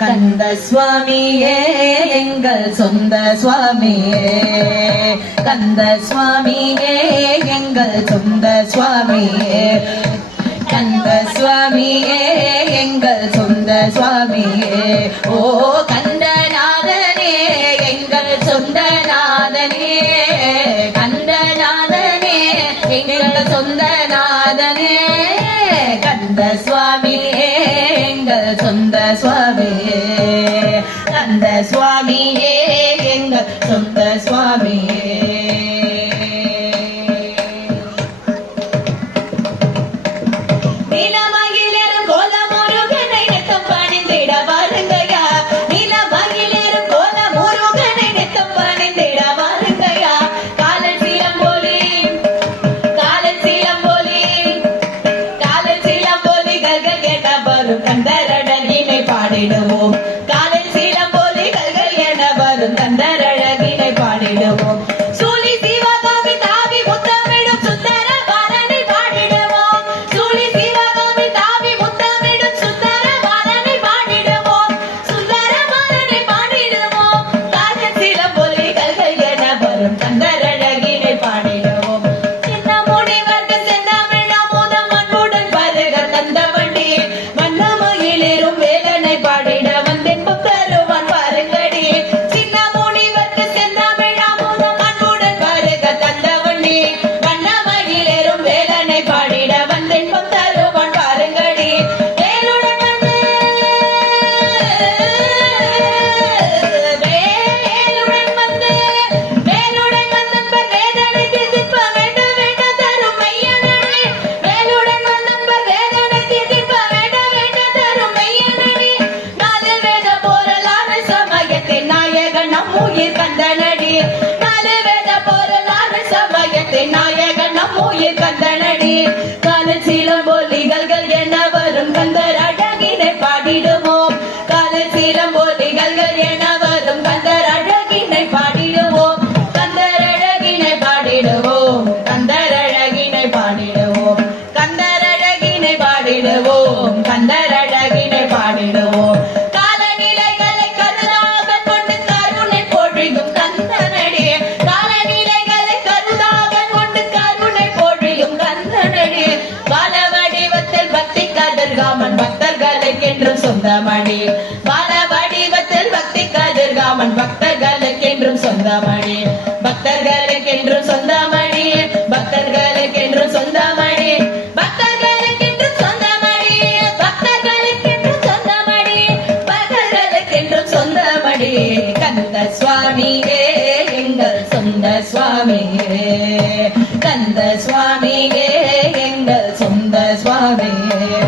கந்த சுவாமியே எங்கள் சொந்த சுவாமியே, கந்த சுவாமியே எங்கள் சொந்த சுவாமியே, கந்த சுவாமியே எங்கள் சொந்த சுவாமியே. ஓ கந்தநாதனே எங்கள் சொந்த நாதனே, கந்தநாதனே எங்கள் சொந்த நாதனே, கந்த சுவாமியே எங்கள் சொந்த சுவாமியே, கந்த சுவாமியே எங்கள் சொந்த சுவாமியே. கந்தரழகினை பாடிடுவோம், காலில் சீலம்போலிகள் என வரும் கந்தரழகினை பாடிடுவோம். சூழி சிவகாமி தாவி முத்தமிடும் சுந்தர பாலனை பாடிடுவோம், சூழி சிவகாமி தாவி முத்தமிடும் சுந்தர பாலனை பாடிடுவோம், சுந்தர பாலனை பாடிடுவோம், காலில் சீலம்போலிகள் என வரும் கந்தரழகினை பாடிடுவோம். சின்ன முனிவர்கள் செந்தமிழ் அமுதம் அன்புடன் பருக தந்த வண்டி வேலனை பாடிட வந்தேன் பக்தருவான் பாருங்கடி. சின்ன முனிவர்க்கு செந்தமிழ் அமுதம் அன்புடன் பாருக தந்தவண்டி, வண்ணமயிலேறும் வேலனை பாடிட வந்தேன் பக்தருவான் பாருங்கடி. வேலுடன் வந்து வேலுடன் வந்தன்பர் வேதனை தீர்ப்ப வேண்ட வேண்ட தரும் மையனடி, வேலுடன் வந்தன்பர் வேதனை தீர்ப்ப வேண்ட வேண்ட தரும் மையனடி. நாலு வேத போரலான சமயத்தின் நாயகன் நம்முயிர் கந்தனடி, நாலு வேத போரலான சமயத்தின் நாயகன் நம்முயிர் கந்தனடி. காலில் சீலம்போலிகள் என வரும் கந்தர் அழகினை பாடிடுவோம், காலில் சீலம்போலிகள் என வரும் கந்தர் அழகினை பாடிடுவோம், கந்தர் அழகினை பாடிடுவோம், கந்தர் அழகினை பாடிடுவோம், கந்தர் அழகினை பாடிடுவோம், கந்தர் அழகினை பாடிடுவோம். காலநிலைகளை கருதாக கொண்டு கருணை பொழியும் கந்தனடி, காலநிலைகளை கருதாக கொண்டு கருணை பொழியும் கந்தனடி. பால வடிவத்தில் பக்தி கதிர்காமன் பக்தர்களுக்கென்றும் சொந்தமடி, பால வடிவத்தில் பக்தி கதிர்காமன் பக்தர்களுக்கென்றும் சொந்தமடி, பக்தர்களுக்கென்றும் சொந்தமடி, பக்தர்களுக்கென்றும் சொந்தமடி, பக்தர்களுக்கென்றும் சொந்தமடி, பக்தர்களுக்கென்றும் சொந்தமடி, பக்தர்களுக்கென்றும் சொந்தமடி. கந்த சுவாமியே எங்கள் சொந்த சுவாமியே, கந்த சுவாமியே எங்கள் சொந்த சுவாமியே.